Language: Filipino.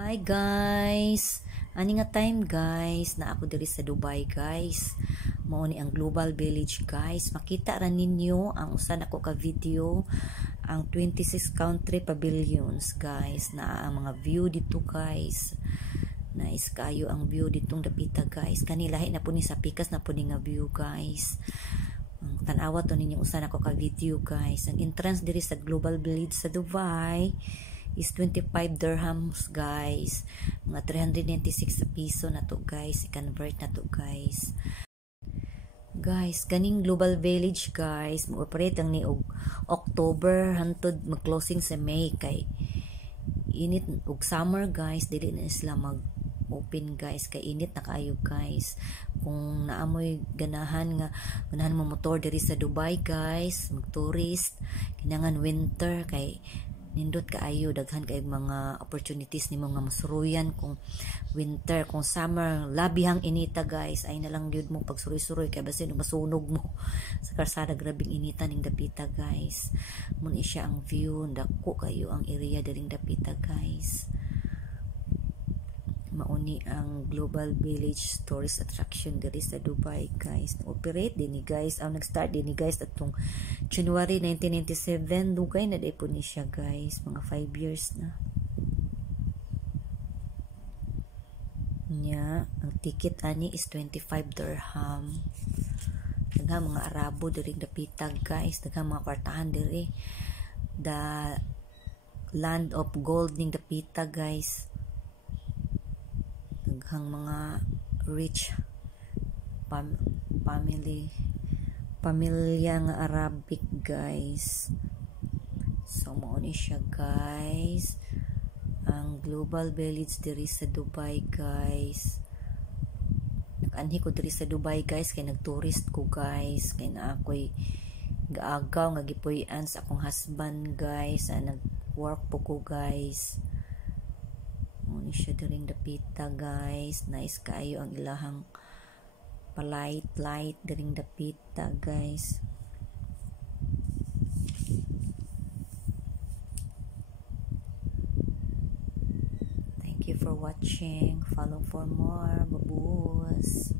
Hi guys! Ani nga time guys na ako diri sa Dubai guys. Mao ni ang Global Village guys. Makita ra ninyo ang usa nako ka video ang 26 country pavilions guys na ang mga view dito guys. Nice kayo ang view ditong dapita guys. Kani lahi na po ni sa pikas na po ni nga view guys. Tanawa to ninyo usa nako ka video guys. Ang entrance diri sa Global Village sa Dubai is 25 dirhams guys. Mga 396 sa piso na to guys. I-convert na to guys. Guys, kaning Global Village guys, mag-operate ang ni October hantod mag-closing sa May kay init og summer guys, dili na sila mag-open guys kay init na kayo guys. Kung naamoy ganahan mo motor diri sa Dubai guys, mag-tourist, kinangan winter kay nindot kaayo daghan kay mga opportunities nimo nga masuruyan kung winter. Kung summer labihang inita guys, ay na lang gyud mo pagsuroy-suroy kay basin masunog mo sa karsada. Grabing inita ning dapita guys. Mun siya ang view, dako kayo ang area diring dapita guys. Mauni ang Global Village tourist attraction diri sa Dubai guys. Operate din ni guys, nag-start din ni guys atong January 1997. Dugay na day po ni siya guys, mga 5 years na nya. Ang ticket ani is 25 dirham. Daghang mga Arabo diri dapita guys, daghang mga kwartahan diri. The land of gold ning dapita guys. Daghang mga rich pamilya nga Arabic guys. So mao ni siya guys ang Global Village diri sa Dubai guys. Nag-anhi ko diri sa Dubai guys kay nagtourist ko guys, kay na ako'y gaagaw nga gipuy-an sa akong husband guys, nag-work po ko guys. Muna siya diring dapita guys. Nice kayo ang ilahang light diring dapita guys. Thank you for watching. Follow for more. Babus.